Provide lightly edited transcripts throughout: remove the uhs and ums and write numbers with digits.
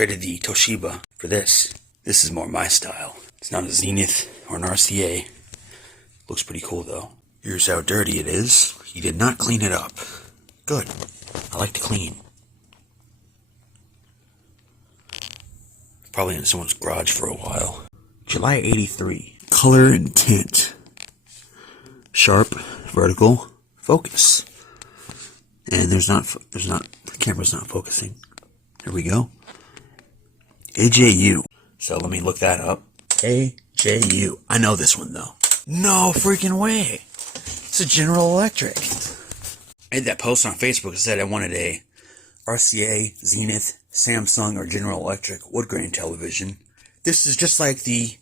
traded the Toshiba for this. This is more my style. It's not a Zenith or an RCA. Looks pretty cool though. Here's how dirty it is. He did not clean it up. Good. I like to clean. Probably in someone's garage for a while. July 83. Color and tint. Sharp, vertical, focus. And the camera's not focusing. Here we go. AJU. So let me look that up. AJU. I know this one though. No freaking way. It's a General Electric. I made that post on Facebook that said I wanted a RCA, Zenith, Samsung, or General Electric wood grain television. This is just like this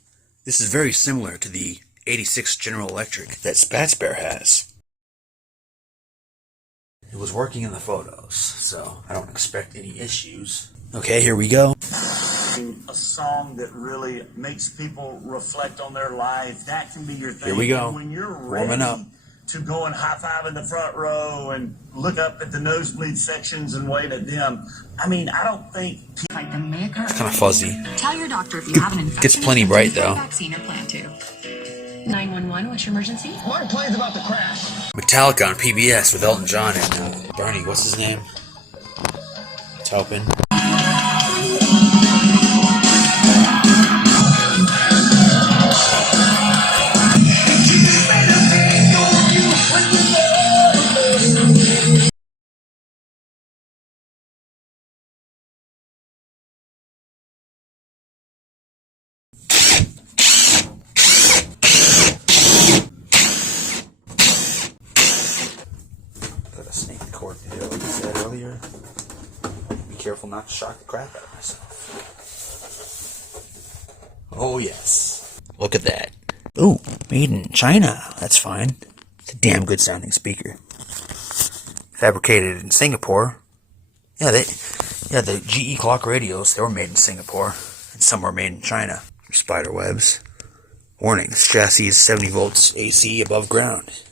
is very similar to the 86 General Electric that Spatsbear has. It was working in the photos, so I don't expect any issues. Okay, here we go. A song that really makes people reflect on their life. That can be your thing. Here we go. And when you're Warming up. to go and high five in the front row and look up at the nosebleed sections and wave at them. I mean, I don't think it's kind of fuzzy. Tell your doctor if you have an infection. Gets plenty bright though. Vaccine or plan to. 911, what's your emergency? Mark plays about the crash. Metallica on PBS with Elton John and Bernie. What's his name? Taupin. Got a snake cord here, like I said earlier. Be careful not to shock the crap out of myself. Oh yes. Look at that. Ooh, made in China. That's fine. It's a damn good sounding speaker. Fabricated in Singapore. Yeah, the GE clock radios, they were made in Singapore. And some were made in China. Spider webs. Warning, this chassis is 70 volts AC above ground.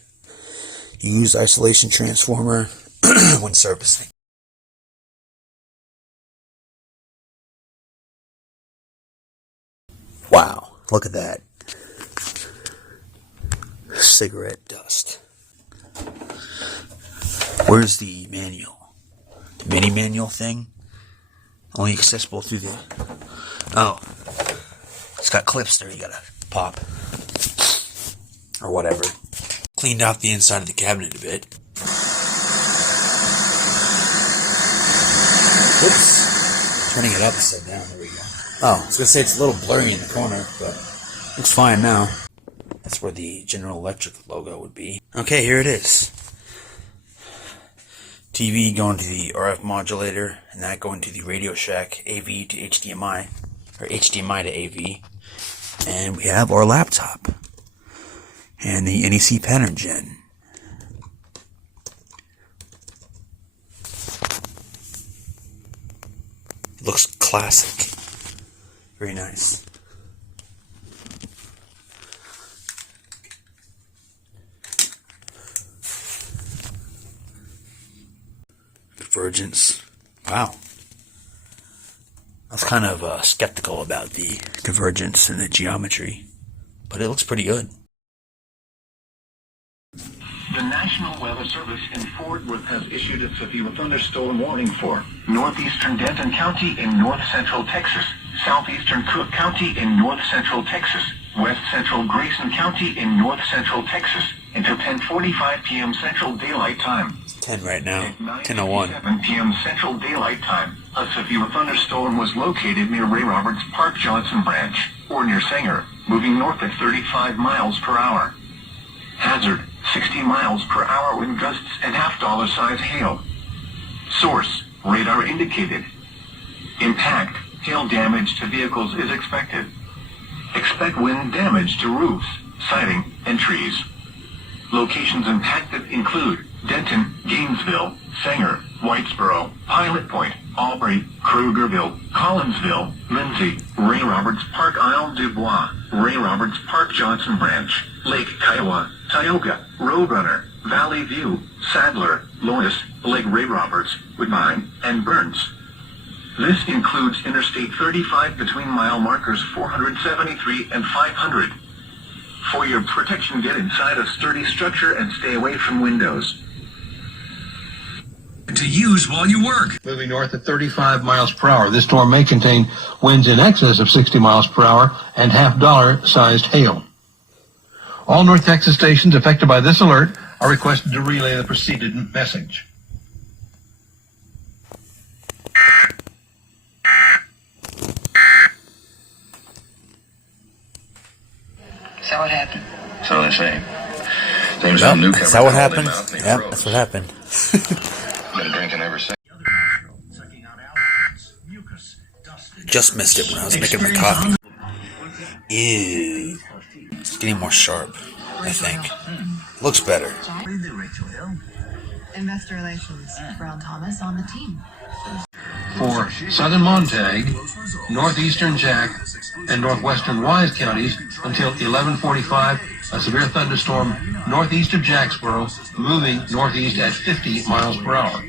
Use isolation transformer when servicing. Wow, look at that. Cigarette dust. Where's the manual? The mini manual thing? Only accessible through the... Oh. It's got clips there you gotta pop. Or whatever. Cleaned out the inside of the cabinet a bit. Oops. Turning it upside down. There we go. Oh, I was gonna say it's a little blurry in the corner, but looks fine now. That's where the General Electric logo would be. Okay, here it is. TV going to the RF modulator, and that going to the Radio Shack AV to HDMI, or HDMI to AV. And we have our laptop. And the NEC pattern gen. It looks classic. Very nice. Convergence. Wow. I was kind of skeptical about the convergence and the geometry, but it looks pretty good. The National Weather Service in Fort Worth has issued a severe thunderstorm warning for northeastern Denton County in north-central Texas, southeastern Cook County in north-central Texas, west-central Grayson County in north-central Texas, until 10:45 p.m. Central Daylight Time. It's 10 right now, 10:01. 7 p.m. Central Daylight Time. A severe thunderstorm was located near Ray Roberts Park Johnson Branch, or near Sanger, moving north at 35 miles per hour. Hazard, 60 miles per hour wind gusts and half-dollar size hail. Source, radar indicated. Impact, hail damage to vehicles is expected. Expect wind damage to roofs, siding, and trees. Locations impacted include Denton, Gainesville, Sanger, Whitesboro, Pilot Point, Aubrey, Krugerville, Collinsville, Lindsay, Ray Roberts Park Isle du Bois, Ray Roberts Park Johnson Branch, Lake Kiowa, Tioga, Roadrunner, Valley View, Sadler, Lois, Lake Ray Roberts, Woodbine, and Burns. This includes Interstate 35 between mile markers 473 and 500. For your protection, get inside a sturdy structure and stay away from windows. To use while you work. Moving north at 35 miles per hour. This storm may contain winds in excess of 60 miles per hour and half-dollar-sized hail. All North Texas stations affected by this alert are requested to relay the preceded message. Is that what happened? So they say. Yep, is that what happened? Yep, that's what happened. Been drinking ever since. Just missed it when I was making my coffee. Ew. It's getting more sharp, I think. Looks better. Investor Relations. Brown Thomas on the team. For southern Montague, northeastern Jack, and northwestern Wise counties until 11:45, a severe thunderstorm northeast of Jacksboro, moving northeast at 50 miles per hour.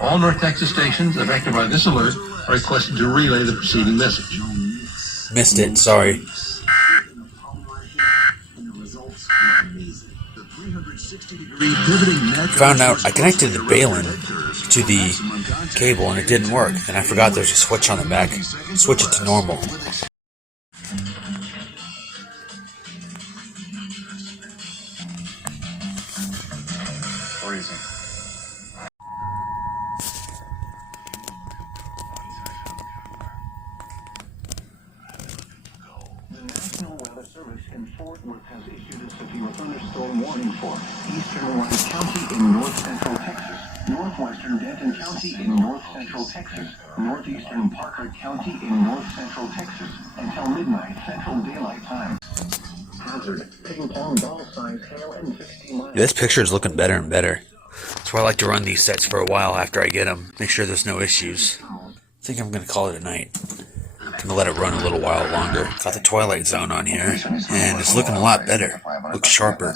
All North Texas stations affected by this alert are requested to relay the preceding message. Missed it, sorry. Found out I connected the balun to the cable and it didn't work. And I forgot there's a switch on the back. Switch it to normal. Fort Worth has issued a severe thunderstorm warning for eastern Wise County in north central Texas, northwestern Denton County in north central Texas, northeastern Parker County in north central Texas until midnight Central Daylight Time. Hazard: ping-pong ball-sized hail and 60 miles. This picture is looking better and better. That's why I like to run these sets for a while after I get them. Make sure there's no issues. I think I'm going to call it a night. I'm going to let it run a little while longer. Got the Twilight Zone on here, and it's looking a lot better. Looks sharper.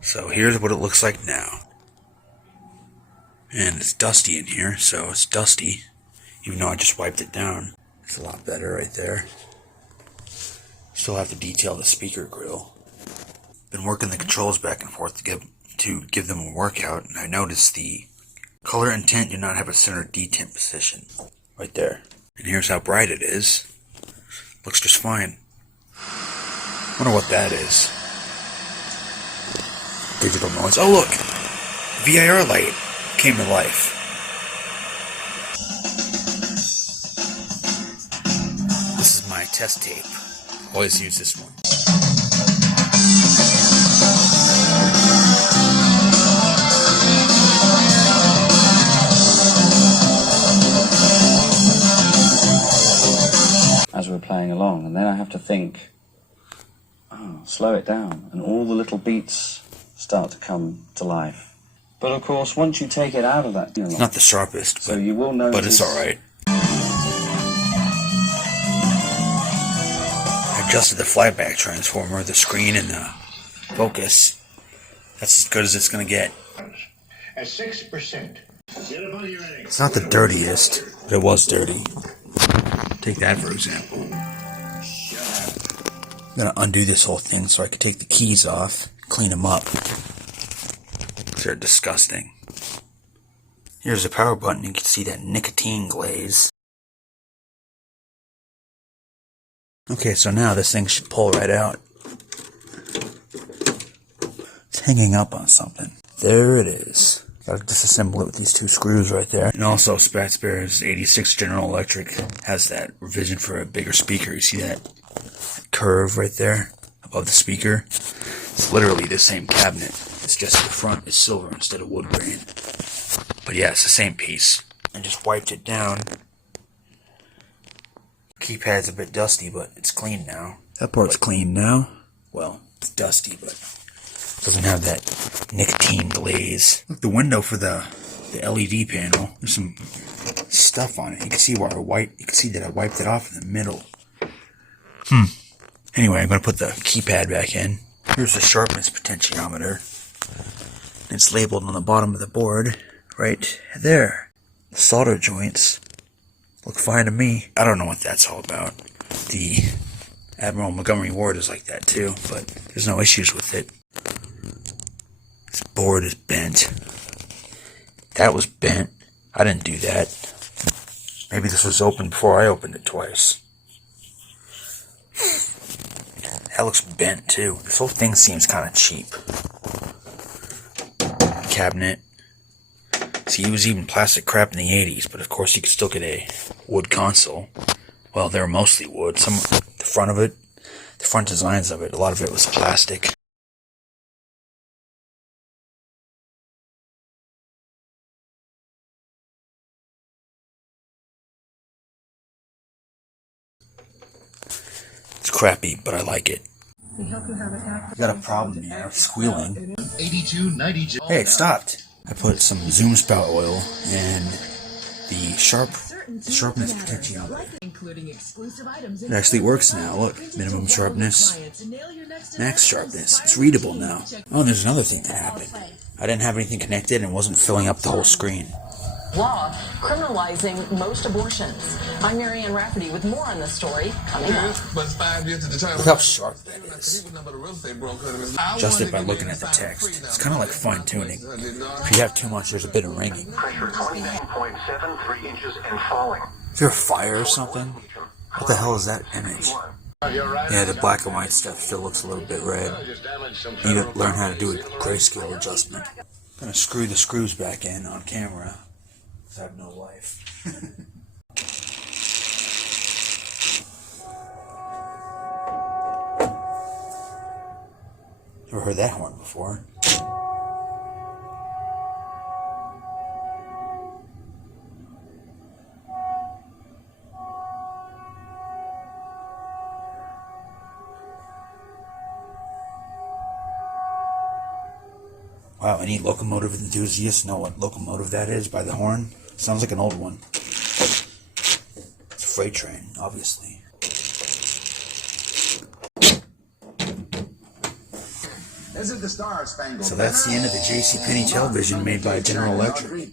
So here's what it looks like now. And it's dusty in here, so it's dusty. Even though I just wiped it down. It's a lot better right there. Still have to detail the speaker grill. Been working the controls back and forth to give them a workout, and I noticed the color and tint do not have a center detent position. Right there. And here's how bright it is. Looks just fine. Wonder what that is. Digital noise. Oh look! VIR light came to life. This is my test tape. Always use this one. As we're playing along, and then I have to think, oh, slow it down, and all the little beats start to come to life. But of course, once you take it out of that, It's not the sharpest, so you will notice, but it's alright. I adjusted the flyback transformer, the screen, and the focus. That's as good as it's going to get. At 6%. It's not the dirtiest, but it was dirty. Take that for example. I'm going to undo this whole thing so I can take the keys off, clean them up. They're disgusting. Here's the power button. You can see that nicotine glaze. Okay, so now this thing should pull right out. It's hanging up on something. There it is. Gotta disassemble it with these two screws right there. And also, Spatzbear's 86 General Electric has that revision for a bigger speaker. You see that curve right there above the speaker? It's literally the same cabinet. It's just the front is silver instead of wood grain. But yeah, it's the same piece. I just wiped it down. Keypad's a bit dusty, but it's clean now. That part's clean now. Well, it's dusty, but doesn't have that nicotine glaze. Look, the window for the LED panel. There's some stuff on it. You can see where you can see that I wiped it off in the middle. Anyway, I'm going to put the keypad back in. Here's the sharpness potentiometer. It's labeled on the bottom of the board right there. The solder joints look fine to me. I don't know what that's all about. The Admiral Montgomery Ward is like that too, but there's no issues with it. This board is bent. That was bent. I didn't do that. Maybe this was open before I opened it twice. That looks bent too. This whole thing seems kind of cheap. Cabinet. See, it was even plastic crap in the 80s, but of course you could still get a wood console. Well, they were mostly wood. Some, the front of it, the front designs of it, a lot of it was plastic. It's crappy, but I like it. Got a problem here, squealing. 8292. Hey, it stopped. I put some zoom spout oil and the sharpness potentiometer. It actually works now. Look, minimum sharpness, max sharpness. It's readable now. Oh, and there's another thing that happened. I didn't have anything connected and wasn't filling up the whole screen. Law criminalizing most abortions. I'm Marianne Rafferty with more on this story coming up. Look how sharp that is. Adjust it by looking at the text. It's kind of like fine-tuning. If you have too much, there's a bit of ringing. Pressure 29.73 inches and falling. Is there a fire or something? What the hell is that image? Yeah, the black and white stuff still looks a little bit red. Need to learn how to do a grayscale adjustment. I'm gonna screw the screws back in on camera. I have no life. Never heard that horn before. Wow, any locomotive enthusiasts know what locomotive that is by the horn? Sounds like an old one. It's a freight train, obviously. So that's the end of the JCPenney television made by General Electric.